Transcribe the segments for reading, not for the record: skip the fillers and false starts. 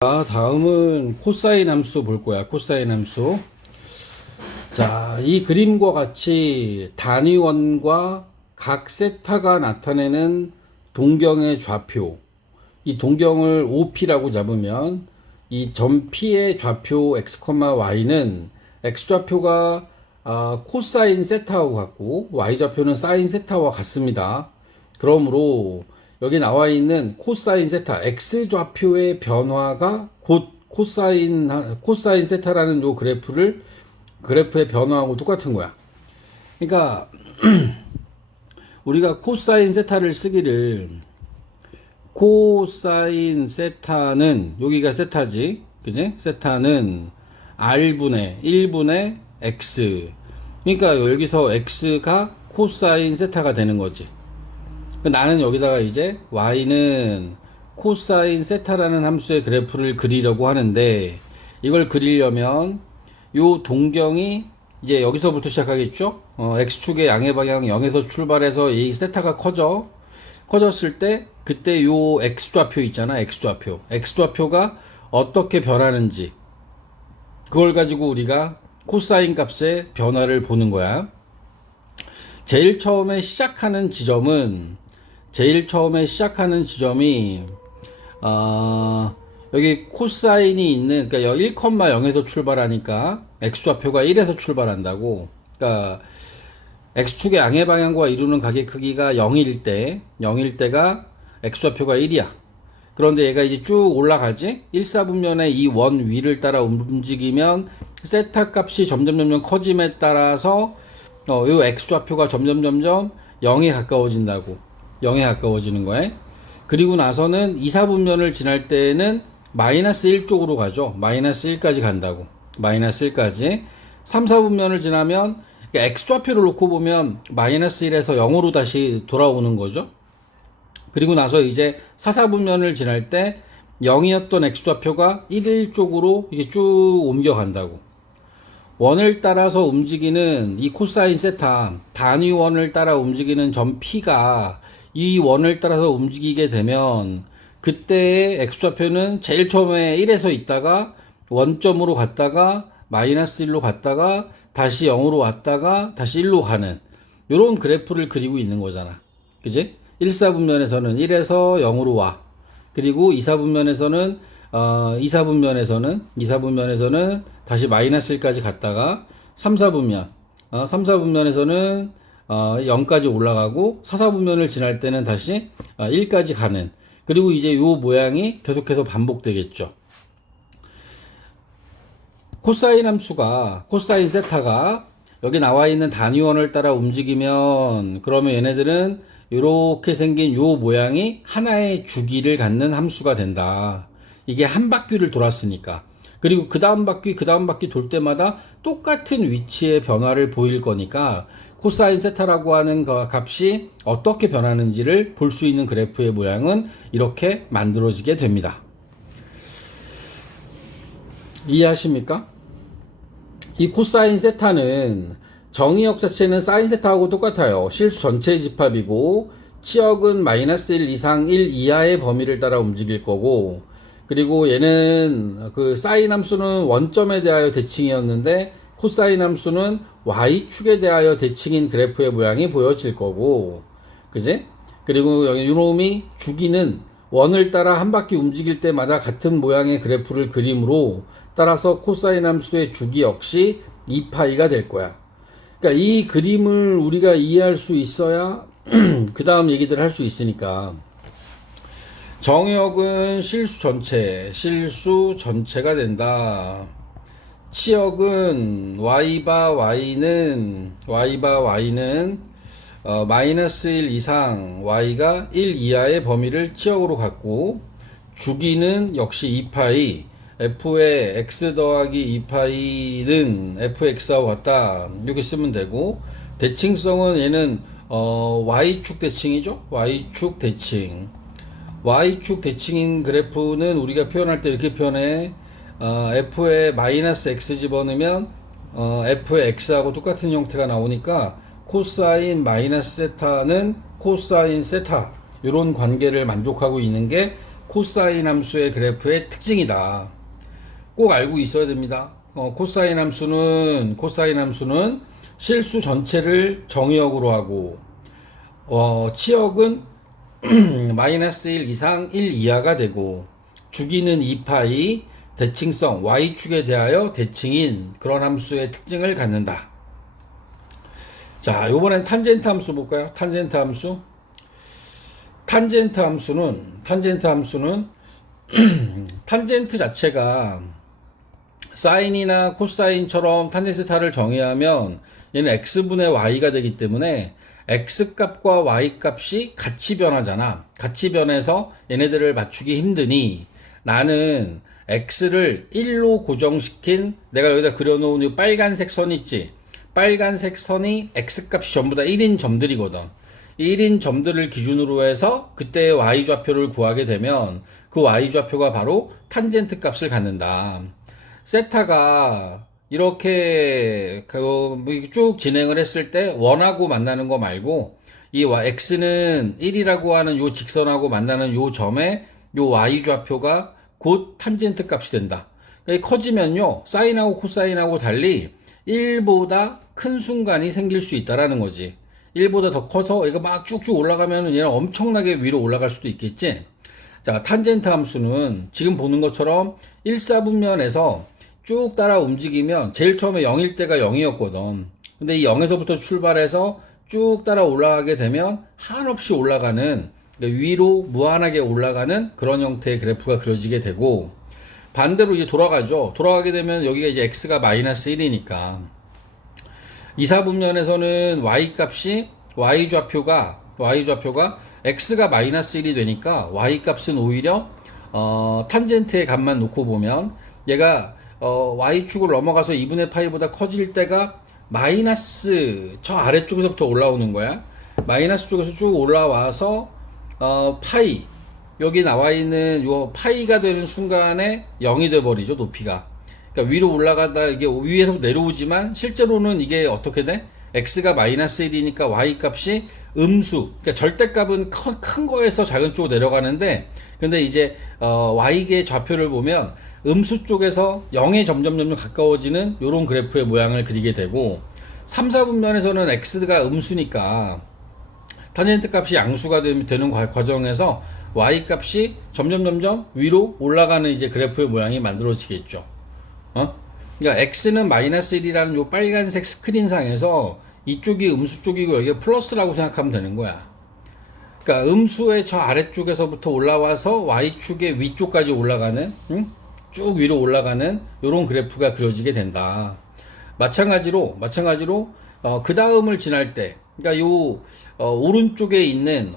자, 다음은 코사인 함수 볼 거야. 코사인 함수. 자, 이 그림과 같이 단위원과 각 세타가 나타내는 동경의 좌표. 이 동경을 OP라고 잡으면 이 점 P의 좌표 x, y는 x좌표가 코사인 세타하고 같고 y좌표는 사인 세타와 같습니다. 그러므로 여기 나와 있는 코사인 세타, x좌표의 변화가 곧 코사인 세타라는 요 그래프의 변화하고 똑같은 거야. 그러니까 우리가 코사인 세타를 쓰기를 코사인 세타는 여기가 세타지, 그지? 세타는 r분의 1분의 x. 그러니까 여기서 x가 코사인 세타가 되는 거지. 나는 여기다가 이제 y는 코사인 세타라는 함수의 그래프를 그리려고 하는데, 이걸 그리려면 요 동경이 이제 여기서부터 시작하겠죠. x축의 양의 방향 0에서 출발해서 이 세타가 커졌을 때 그때 요 x좌표 있잖아. x좌표가 어떻게 변하는지, 그걸 가지고 우리가 코사인 값의 변화를 보는 거야. 제일 처음에 시작하는 지점이 여기 코사인이 있는, 그러니까 1,0에서 출발하니까 x좌표가 1에서 출발한다고. 그러니까 x축의 양의 방향과 이루는 각의 크기가 0일 때가 x좌표가 1이야. 그런데 얘가 이제 쭉 올라가지. 1사분면의 이 원 위를 따라 움직이면 세타 값이 점점 커짐에 따라서 요 x좌표가 점점 0에 가까워지는 거야. 그리고 나서는 2사분면을 지날 때는 마이너스 1 쪽으로 가죠. 마이너스 1까지 간다고. 마이너스 1까지. 3사분면을 지나면 x좌표를 놓고 보면 마이너스 1에서 0으로 다시 돌아오는 거죠. 그리고 나서 이제 4사분면을 지날 때 0이었던 x좌표가 1 쪽으로 이게 쭉 옮겨간다고. 원을 따라서 움직이는 이 코사인 세타, 단위원을 따라 움직이는 점 P가 이 원을 따라서 움직이게 되면 그때의 x좌표는 제일 처음에 1에서 있다가 원점으로 갔다가 마이너스 1로 갔다가 다시 0으로 왔다가 다시 1로 가는 요런 그래프를 그리고 있는 거잖아. 그지? 1사분면에서는 1에서 0으로 와. 그리고 2사분면에서는 다시 마이너스 1까지 갔다가 3사분면에서는 0까지 올라가고 4사분면을 지날 때는 다시 1까지 가는, 그리고 이제 요 모양이 계속해서 반복되겠죠. 코사인 세타가 여기 나와 있는 단위원을 따라 움직이면, 그러면 얘네들은 이렇게 생긴 요 모양이 하나의 주기를 갖는 함수가 된다. 이게 한 바퀴를 돌았으니까. 그리고 그 다음 바퀴 돌 때마다 똑같은 위치의 변화를 보일 거니까 코사인 세타라고 하는 값이 어떻게 변하는지를 볼 수 있는 그래프의 모양은 이렇게 만들어지게 됩니다. 이해하십니까? 이 코사인 세타는 정의역 자체는 사인 세타하고 똑같아요. 실수 전체의 집합이고 치역은 마이너스 1 이상 1 이하의 범위를 따라 움직일 거고, 그리고 얘는 그 사인 함수는 원점에 대하여 대칭이었는데 코사인 함수는 y축에 대하여 대칭인 그래프의 모양이 보여질 거고, 그지? 그리고 여기 요놈이 주기는 원을 따라 한 바퀴 움직일 때마다 같은 모양의 그래프를 그림으로, 따라서 코사인 함수의 주기 역시 2파이가 될 거야. 그러니까 이 그림을 우리가 이해할 수 있어야 그 다음 얘기들 할 수 있으니까. 정역은 실수 전체가 된다. 치역은 y바 y는 마이너스 1 이상 y가 1 이하의 범위를 치역으로 갖고, 주기는 역시 2파이, f의 x 더하기 2파이는 fx하고 같다. 이렇게 쓰면 되고, 대칭성은 얘는 y축 대칭이죠. y축 대칭인 그래프는 우리가 표현할 때 이렇게 표현해. f에 마이너스 x 집어넣으면 f의 x하고 똑같은 형태가 나오니까 코사인 마이너스 세타는 코사인 세타, 이런 관계를 만족하고 있는 게 코사인 함수의 그래프의 특징이다. 꼭 알고 있어야 됩니다. 코사인 함수는 실수 전체를 정의역으로 하고, 치역은 마이너스 1 이상 1 이하가 되고, 주기는 2파이, 대칭성, y축에 대하여 대칭인 그런 함수의 특징을 갖는다. 자, 요번엔 탄젠트 함수 볼까요? 탄젠트 함수. 탄젠트 함수는 탄젠트 자체가 사인이나 코사인처럼 탄젠트타를 정의하면 얘는 x분의 y가 되기 때문에 x값과 y값이 같이 변하잖아. 같이 변해서 얘네들을 맞추기 힘드니 나는 x를 1로 고정시킨, 내가 여기다 그려놓은 이 빨간색 선 있지? 빨간색 선이 x값이 전부 다 1인 점들이거든. 1인 점들을 기준으로 해서 그때의 y좌표를 구하게 되면 그 y좌표가 바로 탄젠트 값을 갖는다. 세타가 이렇게 쭉 진행을 했을 때 원하고 만나는 거 말고 이 x는 1이라고 하는 요 직선하고 만나는 요 점에 요 y좌표가 곧 탄젠트 값이 된다. 커지면요 사인하고 코사인하고 달리 1보다 큰 순간이 생길 수 있다라는 거지. 1보다 더 커서 이거 막 쭉쭉 올라가면 얘는 엄청나게 위로 올라갈 수도 있겠지. 자, 탄젠트 함수는 지금 보는 것처럼 1사분면에서 쭉 따라 움직이면 제일 처음에 0일 때가 0이었거든. 근데 이 0에서부터 출발해서 쭉 따라 올라가게 되면 한없이 올라가는, 위로 무한하게 올라가는 그런 형태의 그래프가 그려지게 되고, 반대로 이제 돌아가죠. 돌아가게 되면 여기가 이제 x가 마이너스 1이니까 2사분면에서는 y좌표가 x가 마이너스 1이 되니까 y값은 오히려 탄젠트의 값만 놓고 보면 얘가 y축을 넘어가서 2분의 파이보다 커질 때가 마이너스 저 아래쪽에서부터 올라오는 거야. 마이너스 쪽에서 쭉 올라와서 파이, 여기 나와 있는 요 파이가 되는 순간에 0이 돼 버리죠, 높이가. 그러니까 위로 올라가다 이게 위에서 내려오지만 실제로는 이게 어떻게 돼? x가 마이너스 1이니까 y 값이 음수, 그러니까 절대값은 큰 거에서 작은 쪽으로 내려가는데, 근데 이제 y의 좌표를 보면 음수 쪽에서 0에 점점 가까워지는 요런 그래프의 모양을 그리게 되고, 3, 4분면에서는 x가 음수니까 탄젠트 값이 양수가 되는 과정에서 y 값이 점점 위로 올라가는 이제 그래프의 모양이 만들어지겠죠. 그러니까 x는 마이너스 1이라는 요 빨간색 스크린상에서 이쪽이 음수 쪽이고 여기가 플러스라고 생각하면 되는 거야. 그러니까 음수의 저 아래쪽에서부터 올라와서 y축의 위쪽까지 올라가는, 쭉 위로 올라가는 요런 그래프가 그려지게 된다. 마찬가지로 그 다음을 지날 때, 그러니까 요 오른쪽에 있는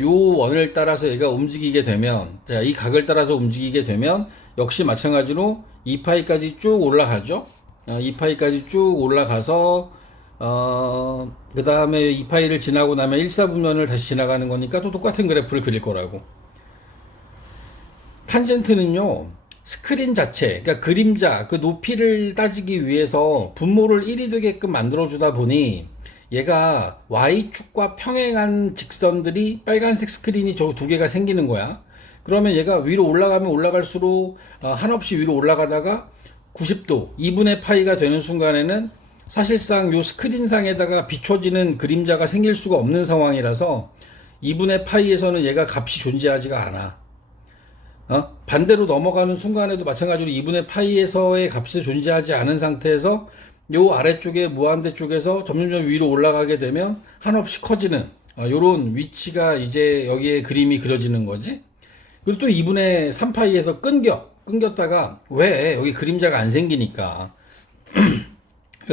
요 원을 따라서 얘가 움직이게 되면, 자, 이 각을 따라서 움직이게 되면 역시 마찬가지로 2파이까지 쭉 올라가죠. 2파이까지 쭉 올라가서 그 다음에 2파이를 지나고 나면 1사분면을 다시 지나가는 거니까 또 똑같은 그래프를 그릴 거라고. 탄젠트는요, 스크린 자체, 그러니까 그림자, 그 높이를 따지기 위해서 분모를 1이 되게끔 만들어주다 보니 얘가 y축과 평행한 직선들이 빨간색 스크린이 저 두 개가 생기는 거야. 그러면 얘가 위로 올라가면 올라갈수록 한없이 위로 올라가다가 90도, 2분의 파이가 되는 순간에는 사실상 요 스크린상에다가 비춰지는 그림자가 생길 수가 없는 상황이라서 2분의 파이에서는 얘가 값이 존재하지가 않아. 반대로 넘어가는 순간에도 마찬가지로 2분의 파이에서의 값이 존재하지 않은 상태에서 요 아래쪽에 무한대 쪽에서 점점 위로 올라가게 되면 한없이 커지는 요런 위치가 이제 여기에 그림이 그려지는 거지. 그리고 또 2분의 3파이에서 끊겼다가 왜 여기 그림자가 안 생기니까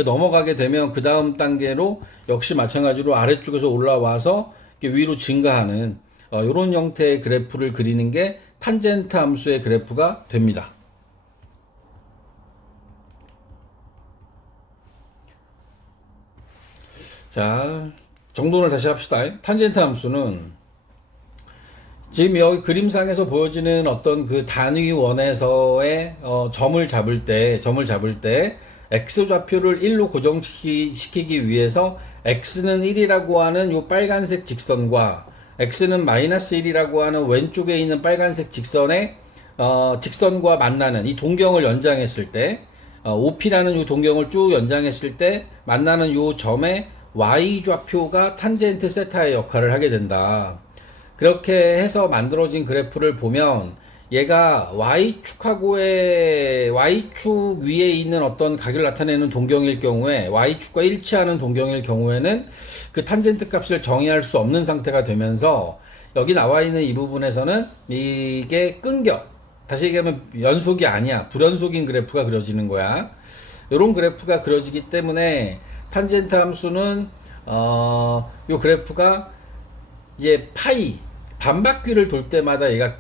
넘어가게 되면 그 다음 단계로 역시 마찬가지로 아래쪽에서 올라와서 위로 증가하는 이런 형태의 그래프를 그리는 게 탄젠트 함수의 그래프가 됩니다. 자, 정돈을 다시 합시다. 탄젠트 함수는 지금 여기 그림상에서 보여지는 어떤 그 단위 원에서의 점을 잡을 때 x좌표를 1로 고정시키기 위해서 x는 1이라고 하는 요 빨간색 직선과 x는 마이너스 1이라고 하는 왼쪽에 있는 빨간색 직선에 직선과 만나는 이 동경을 연장했을 때 OP라는 이 동경을 쭉 연장했을 때 만나는 이 점에 y좌표가 탄젠트 세타의 역할을 하게 된다. 그렇게 해서 만들어진 그래프를 보면 얘가 y축하고의 y축 위에 있는 어떤 각을 나타내는 동경일 경우에 y축과 일치하는 동경일 경우에는 그 탄젠트 값을 정의할 수 없는 상태가 되면서 여기 나와 있는 이 부분에서는 이게 끊겨. 다시 얘기하면 연속이 아니야. 불연속인 그래프가 그려지는 거야. 이런 그래프가 그려지기 때문에 탄젠트 함수는 요 그래프가 이제 파이 반바퀴를 돌 때마다 얘가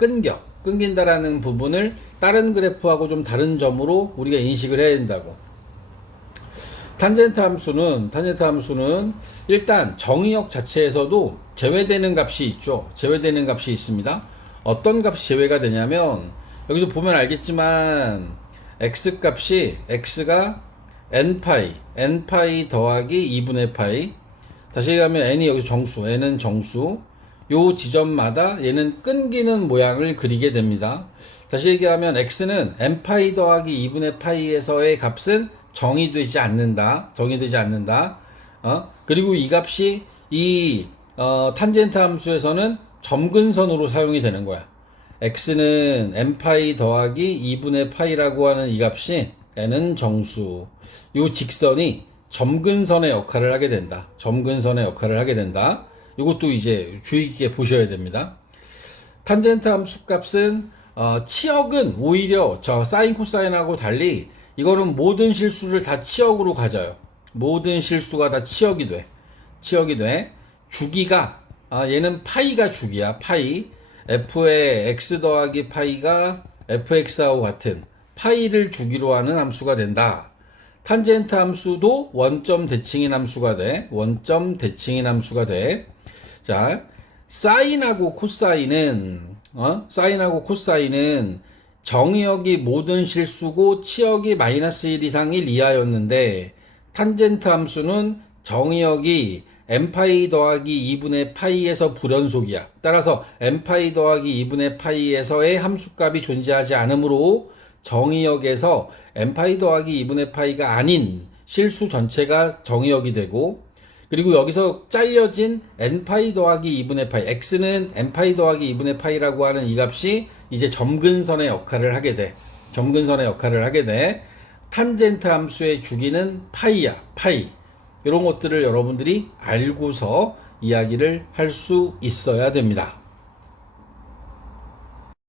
끊긴다라는 부분을 다른 그래프하고 좀 다른 점으로 우리가 인식을 해야 된다고. 탄젠트 함수는 일단 정의역 자체에서도 제외되는 값이 있죠. 제외되는 값이 있습니다. 어떤 값이 제외가 되냐면 여기서 보면 알겠지만 x가 n파이 더하기 2분의 파이. 다시 얘기하면 n이 여기 정수, n은 정수. 요 지점마다 얘는 끊기는 모양을 그리게 됩니다. 다시 얘기하면 x는 n파이 더하기 2분의 파이에서의 값은 정의되지 않는다. 그리고 이 값이 탄젠트 함수에서는 점근선으로 사용이 되는 거야. x는 n파이 더하기 2분의 파이라고 하는 이 값이 n은 정수. 요 직선이 점근선의 역할을 하게 된다. 이것도 이제 주의 깊게 보셔야 됩니다. 탄젠트 함수 값은 치역은 오히려 저 사인 코사인하고 달리 이거는 모든 실수를 다 치역으로 가져요. 모든 실수가 다 치역이 돼. 주기가 얘는 파이가 주기야. 파이. f의 x 더하기 파이가 fx하고 같은 파이를 주기로 하는 함수가 된다. 탄젠트 함수도 원점 대칭인 함수가 돼. 자, 사인하고 코사인은 정의역이 모든 실수고 치역이 마이너스 1 이상 1 이하였는데 탄젠트 함수는 정의역이 n파이 더하기 2분의 파이에서 불연속이야. 따라서 n파이 더하기 2분의 파이에서의 함수값이 존재하지 않으므로 정의역에서 n파이 더하기 2분의 파이가 아닌 실수 전체가 정의역이 되고, 그리고 여기서 잘려진 n파이 더하기 2분의 파이, x는 n파이 더하기 2분의 파이라고 하는 이 값이 이제 점근선의 역할을 하게 돼. 탄젠트 함수의 주기는 파이야, 파이. 이런 것들을 여러분들이 알고서 이야기를 할 수 있어야 됩니다.